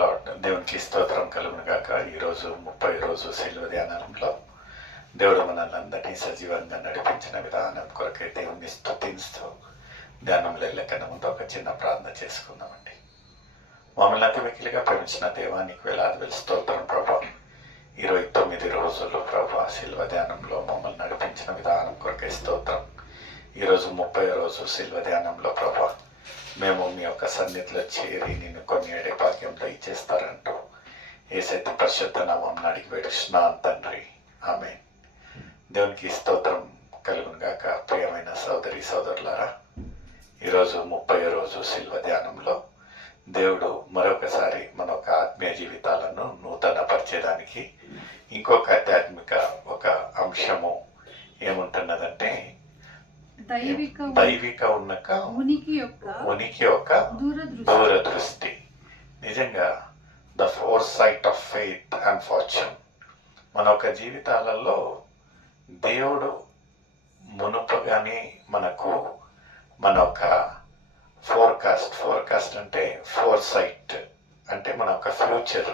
Lord. దేవునికి స్తోత్రం కలుగును గాక. ఈరోజు 30 రోజు శిలువ ధ్యానంలో దేవుడు మనల్ని అందరినీ సజీవంగా నడిపించిన విధానం కొరకై దేవుని స్తుతిస్తూ ధ్యానంలో వెళ్ళకన్నా ముందు ఒక చిన్న ప్రార్థన చేసుకుందామండి. మమ్మల్ని అతి మిక్కిలిగా ప్రేమించిన దేవానికి వేలాది స్తోత్రం ప్రభా. 29 రోజులు ప్రభా శిలువ ధ్యానంలో మమ్మల్ని నడిపించిన విధానం కొరకై స్తోత్రం. ఈరోజు 30 రోజు శిలువ ధ్యానంలో ప్రభా మేము మీ యొక్క సన్నిధిలో చేరి నిన్ను కొనియాడే భాగ్యంలో ఇచ్చేస్తారంటూ యేసయ్య పరిశుద్ధ నామమున అడిగి వేడుచున్నాను తండ్రి, ఆమేన్. దేవునికి స్తోత్రం కలుగును గాక. ప్రియమైన సోదరి సోదరులారా, ఈరోజు 30 రోజు శిల్వ ధ్యానంలో దేవుడు మరొకసారి మన ఒక ఆత్మీయ జీవితాలను నూతన పరిచయడానికి ఇంకొక ఆధ్యాత్మిక ఒక అంశము ఏముంటున్నదంటే దైవిక ఉనికి యొక్క దూరదృష్టి. నిజంగా the foresight of faith and fortune. మన ఒక జీవితాలలో దేవుడు మునుపుగానే మనకు మన ఒక ఫోర్కాస్ట్ అంటే ఫోర్ సైట్ అంటే మన ఒక ఫ్యూచర్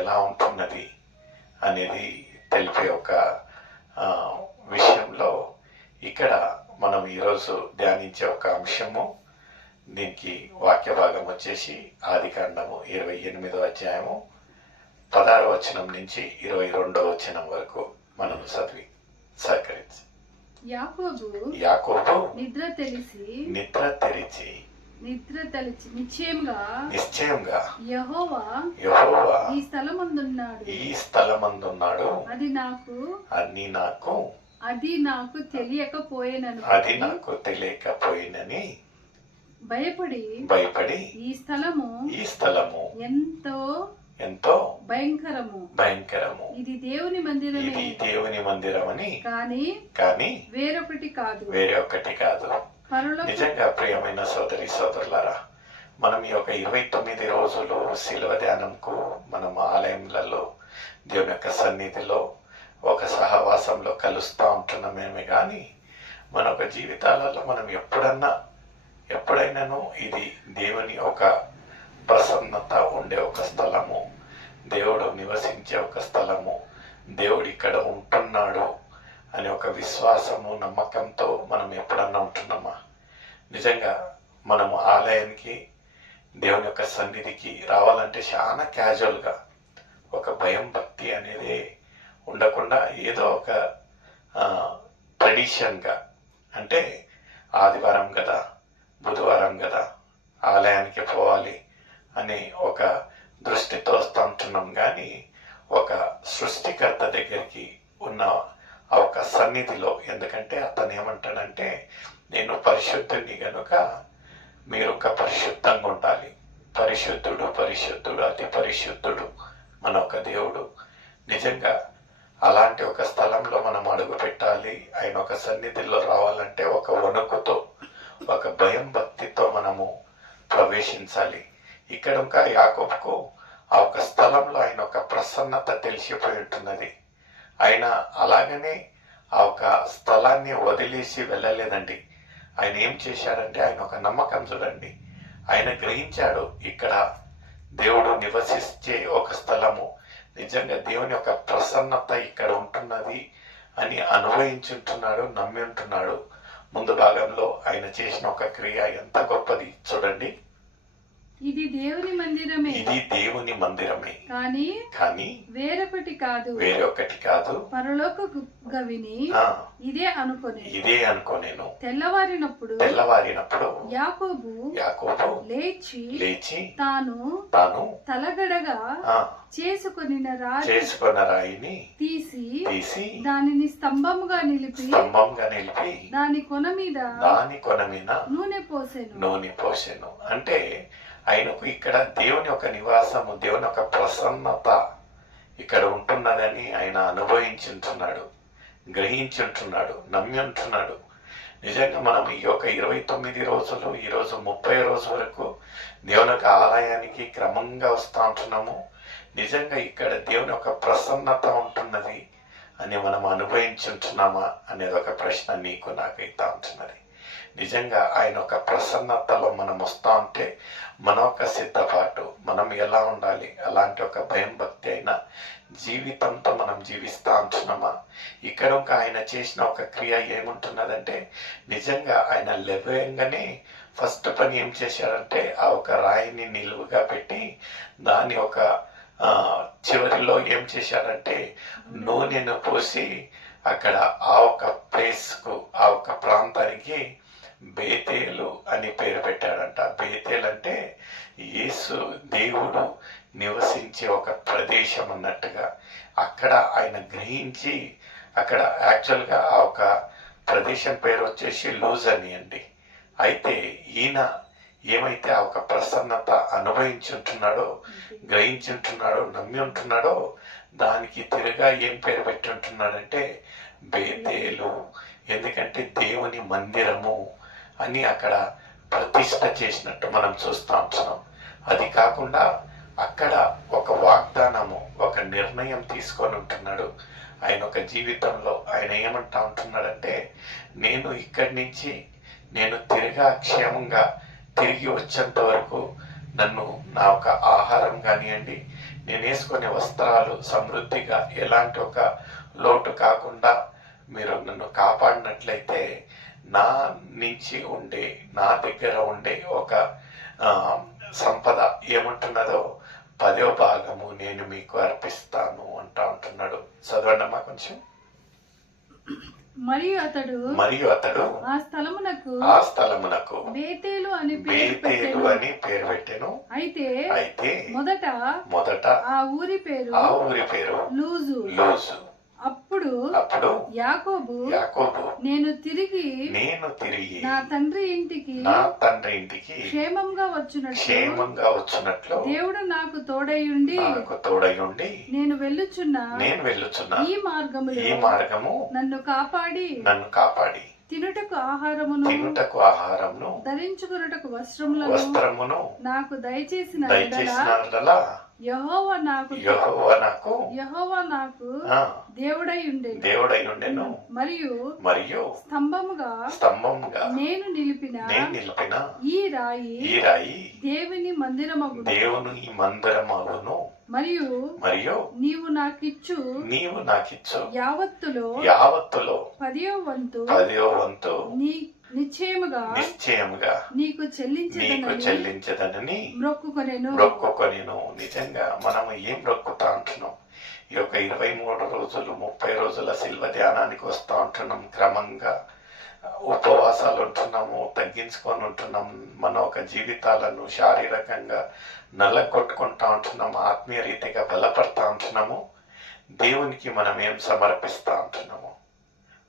ఎలా ఉంటున్నది అనేది తెలిపే ఒక విషయంలో ఇక్కడ మనం ఈరోజు ధ్యానించే ఒక అంశము, దీనికి వాక్య భాగం వచ్చేసి ఆదికాండము 28వ అధ్యాయము 16వ వచనం నుంచి 22వ వచనం వరకు మనం చదివి సహకరించి. యాకోబు నిద్ర తెరిచి నిశ్చయంగా యెహోవా ఈ స్థలమందున్నాడు, అది నాకు తెలియకపోయినని భయపడి ఈ స్థలము ఎంతో భయంకరము, ఇది దేవుని మందిరమని కానీ వేరే ఒకటి కాదు. నిజంగా ప్రియమైన సోదరి సోదరులారా, మనం ఈ యొక్క 29 రోజులు శిలువ ధ్యానంకు మనం ఆలయంలలో దేవుని యొక్క సన్నిధిలో ఒక సహవాసంలో కలుస్తూ ఉంటున్నామేమే కానీ మన ఒక జీవితాలలో మనం ఎప్పుడైనాను ఇది దేవుని ఒక ప్రసన్నత ఉండే ఒక స్థలము, దేవుడు నివసించే ఒక స్థలము, దేవుడు ఇక్కడ ఉంటున్నాడు అనే ఒక విశ్వాసము నమ్మకంతో మనం ఎప్పుడన్నా ఉంటున్నామా? నిజంగా మనము ఆలయానికి దేవుని యొక్క సన్నిధికి రావాలంటే చాలా క్యాజువల్గా ఒక భయం భక్తి అనేది ఉండకుండా ఏదో ఒక ట్రెడిషన్గా, అంటే ఆదివారం కదా బుధవారం కదా ఆలయానికి పోవాలి అనే ఒక దృష్టితో వస్తూ ఉంటున్నాం. కానీ ఒక సృష్టికర్త దగ్గరికి ఉన్న ఆ ఒక సన్నిధిలో, ఎందుకంటే అతను ఏమంటాడంటే నేను పరిశుద్ధుని గనుక మీరు ఒక పరిశుద్ధంగా ఉండాలి. పరిశుద్ధుడు అతి పరిశుద్ధుడు మన ఒక దేవుడు. నిజంగా అలాంటి ఒక స్థలంలో మనం అడుగు పెట్టాలి. ఆయన ఒక సన్నిధిలో రావాలంటే ఒక వణుకుతో, ఒక భయం భక్తితో మనము ప్రవేశించాలి. ఇక్కడ ఇంకా యాకోబుకు ఆ ఒక స్థలంలో ఆయన ఒక ప్రసన్నత తెలిసిపోయి ఉంటున్నది. ఆయన అలాగనే ఆ ఒక స్థలాన్ని వదిలేసి వెళ్ళలేదండి. ఆయన ఏం చేశాడంటే ఆయన ఒక నమ్మకం చూడండి, ఆయన గ్రహించాడు ఇక్కడ దేవుడు నివసించే ఒక స్థలము, నిజంగా దేవుని యొక్క ప్రసన్నత ఇక్కడ ఉంటున్నది అని అనుభవించుంటున్నాడు, నమ్మి ఉంటున్నాడు. ముందు భాగంలో ఆయన చేసిన ఒక క్రియ ఎంత గొప్పది చూడండి. ఇది దేవుని మందిరమే కానీ వేరొకటి కాదు. పరలోక గవిని ఇదే అనుకోనేను. తెల్లవారినప్పుడు యాకోబు లేచి తాను తలగడగా చేసుకొనిన రాయిని తీసి దానిని స్తంభముగా నిలిపి దాని కొన మీద నూనె పోసెను. అంటే ఆయనకు ఇక్కడ దేవుని ఒక నివాసము, దేవుని ఒక ప్రసన్నత ఇక్కడ ఉంటున్నదని ఆయన అనుభవించుంటున్నాడు, గ్రహించుంటున్నాడు, నమ్మి ఉంటున్నాడు. నిజంగా మనం ఈ యొక్క 29 రోజులు ఈరోజు 30 రోజు వరకు దేవుని యొక్క ఆలయానికి క్రమంగా వస్తూ ఉంటున్నాము. నిజంగా ఇక్కడ దేవుని ఒక ప్రసన్నత ఉంటున్నది అని మనం అనుభవించుంటున్నామా అనేది ఒక ప్రశ్న నీకు నాకైతే ఉంటున్నది. నిజంగా ఆయన ఒక ప్రసన్నతలో మనం వస్తూ ఉంటే మన ఒక సిద్ధపాటు, మనం ఎలా ఉండాలి, అలాంటి ఒక భయం భక్తి అయిన జీవితంతో మనం జీవిస్తూ ఉంటున్నామా? ఇక్కడ ఒక ఆయన చేసిన ఒక క్రియ ఏముంటున్నదంటే, నిజంగా ఆయన లేవగానే ఫస్ట్ పని ఏం చేశారంటే ఆ ఒక రాయిని నిలువుగా పెట్టి దాని ఒక చివరిలో ఏం చేశారంటే నూనెను పోసి అక్కడ ఆ ఒక ప్లేస్కు, ఆ ఒక ప్రాంతానికి బేతేలు అని పేరు పెట్టాడంట. బేతేలు అంటే యేసు దేవుడు నివసించే ఒక ప్రదేశం అన్నట్టుగా. అక్కడ ఆయన గ్రహించి, అక్కడ యాక్చువల్గా ఆ ఒక ప్రదేశం పేరు వచ్చేసి లూజ్ అని అండి. అయితే ఈయన ఏమైతే ఆ ఒక ప్రసన్నత అనుభవించుంటున్నాడో, గ్రహించుంటున్నాడో, నమ్మి ఉంటున్నాడో, దానికి తిరుగా ఏం పేరు పెట్టి ఉంటున్నాడంటే బేతేలు. ఎందుకంటే దేవుని మందిరము అని అక్కడ ప్రతిష్ట చేసినట్టు మనం చూస్తూ ఉంటున్నాం. అది కాకుండా అక్కడ ఒక వాగ్దానము, ఒక నిర్ణయం తీసుకొని ఉంటున్నాడు. ఆయన ఒక జీవితంలో ఆయన ఏమంటా ఉంటున్నాడంటే, నేను ఇక్కడి నుంచి నేను క్షేమంగా తిరిగి వచ్చేంత వరకు నన్ను నా ఒక ఆహారం కానివ్వండి, నేను వేసుకునే వస్త్రాలు సమృద్ధిగా ఎలాంటి ఒక లోటు కాకుండా మీరు నన్ను కాపాడినట్లయితే నా నుంచి ఉండే, నా దగ్గర ఉండే ఒక సంపద ఏముంటున్నదో 10వ భాగము నేను మీకు అర్పిస్తాను అంటా ఉంటున్నాడు. చదవండమ్మా కొంచెం. మరియు అతడు ఆ స్థలమునకు బేతేలు అని పేరు పెట్టెను. అయితే మొదట ఆ ఊరి పేరు లూజు. అప్పుడు యాకోబు నేను తిరిగి నా తండ్రి ఇంటికి క్షేమంగా వచ్చినట్లు దేవుడు నాకు తోడయుండి నేను వెళ్ళుచున్న ఈ మార్గము నన్ను కాపాడి తినుటకు ఆహారమును ధరించుకొనుటకు వస్త్రములను నాకు దయచేసిన యెహోవా నాకు దేవుడై ఉండెను. మరియు స్తంభముగా నేను నిలిపిన ఈ రాయి దేవుని మందిరమగును. మరియు నీవు నాకిచ్చు యావత్తులో 10వ వంతు నిశ్చయముగా నీకు చెల్లించదనని మొక్కుకొనెను. నిజంగా మనము ఏం మొక్కుతా ఉంటున్నాం? ఈ యొక్క 23 రోజులు 30 రోజుల శిల్వ ధ్యానానికి వస్తూ ఉంటున్నాం. క్రమంగా ఉపవాసాలు ఉంటున్నాము, తగ్గించుకొని ఉంటున్నాం. మన ఒక జీవితాలను శారీరకంగా నల్లగొట్టుకుంటా ఉంటున్నాము, ఆత్మీయ రీతిగా బలపడతా ఉంటున్నాము. దేవునికి మనం ఏం సమర్పిస్తూ ఉంటున్నాము?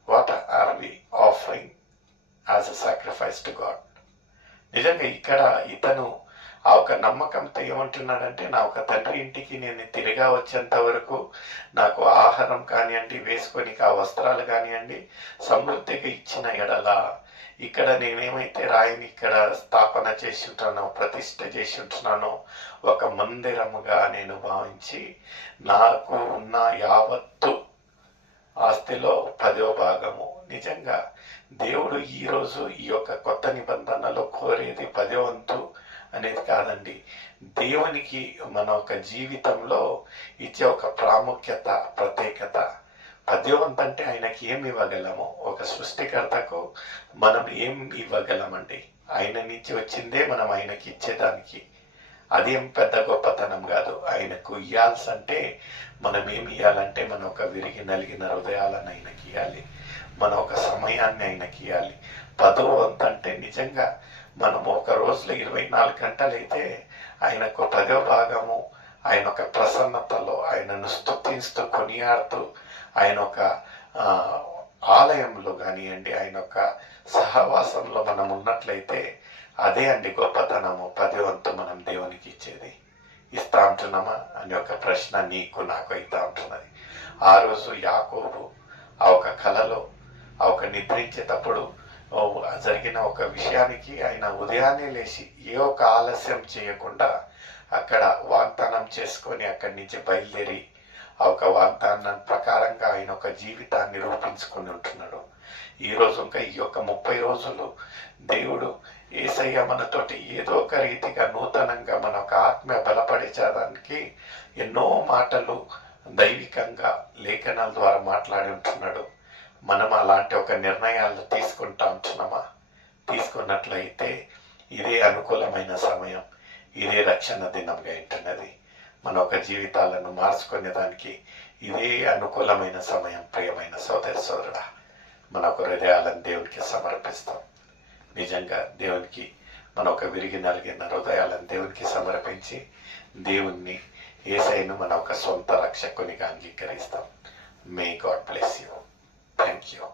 What are we offering as a sacrifice to God? నిజంగా ఇక్కడ ఇతను ఆ ఒక నమ్మకంతో ఏమంటున్నాడంటే, నా ఒక తండ్రి ఇంటికి నేను తిరిగా వచ్చేంత వరకు నాకు ఆహారం కానివ్వండి, వేసుకొని ఆ వస్త్రాలు కానివ్వండి సమృద్ధిగా ఇచ్చిన ఎడల, ఇక్కడ నేనేమైతే రాయిని ఇక్కడ స్థాపన చేసి ఉంటున్నానో, ప్రతిష్ఠ చేసి ఉంటున్నానో, ఒక మందిరముగా నేను భావించి నాకు ఉన్న యావత్తు ఆస్తిలో 10వ భాగము. నిజంగా దేవుడు ఈరోజు ఈ యొక్క కొత్త నిబంధనలో కోరేది 10వ వంతు అనేది కాదండి. దేవునికి మన ఒక జీవితంలో ఇచ్చే ఒక ప్రాముఖ్యత, ప్రత్యేకత. 10వ వంతు అంటే ఆయనకి ఏం ఇవ్వగలము? ఒక సృష్టికర్తకు మనం ఏం ఇవ్వగలమండి? ఆయన నుంచి వచ్చిందే మనం ఆయనకి ఇచ్చేదానికి. అదేం పెద్ద గొప్పతనం కాదు. ఆయనకు ఇవ్వాల్సంటే మనం ఏమి ఇవ్వాలంటే, మన ఒక విరిగి నలిగిన హృదయాలను ఆయనకి ఇవ్వాలి, మన ఒక సమయాన్ని ఆయనకి ఇవ్వాలి. 10వ వంతు అంటే నిజంగా మనం ఒక రోజులో 24 గంటలు అయితే ఆయనకు 10వ భాగము ఆయన ఒక ప్రసన్నతలో ఆయనను స్తుతిస్తూ కొనియాడుతూ ఆయన ఒక ఆలయంలో కానివ్వండి, ఆయన ఒక సహవాసంలో మనం ఉన్నట్లయితే అదే అండి గొప్పతనము. 10వ వంతు మనం దేవునికి ఇచ్చేది. ఇస్తా ఉంటున్నామా అని ఒక ప్రశ్న నీకు నాకు అయితే ఉంటున్నది. ఆ రోజు యాకోబు ఆ ఒక కలలో ఆ ఒక నిద్రించేటప్పుడు జరిగిన ఒక విషయానికి ఆయన ఉదయాన్నే లేచి ఏ ఒక ఆలస్యం చేయకుండా అక్కడ వాగ్దానం చేసుకొని అక్కడి నుంచి బయలుదేరి ఆ ఒక వాగ్దానం ప్రకారంగా ఆయన ఒక జీవితాన్ని రూపించుకొని ఉంటున్నాడు. ఈరోజు ఇంకా ఈ యొక్క 30 రోజులు దేవుడు యేసయ్య మనతోటి ఏదో ఒక రీతిగా నూతనంగా మన ఒక ఆత్మ బలపరిచేదానికి ఎన్నో మాటలు దైవికంగా లేఖనాల ద్వారా మాట్లాడి ఉంటున్నాడు. మనం అలాంటి ఒక నిర్ణయాలు తీసుకుంటా ఉంటున్నామా? తీసుకున్నట్లయితే ఇదే అనుకూలమైన సమయం, ఇదే రక్షణ దినంగా ఉంటున్నది. మన ఒక జీవితాలను మార్చుకునే దానికి ఇదే అనుకూలమైన సమయం. ప్రియమైన సోదరి సోదరుడా, మన ఒక హృదయాలను దేవునికి సమర్పిస్తాం. నిజంగా దేవునికి మన ఒక విరిగి నలిగిన హృదయాలను దేవునికి సమర్పించి దేవుణ్ణి యేసయ్యను మన ఒక సొంత రక్షకునిగా అంగీకరిస్తాం. May God bless you. Thank you.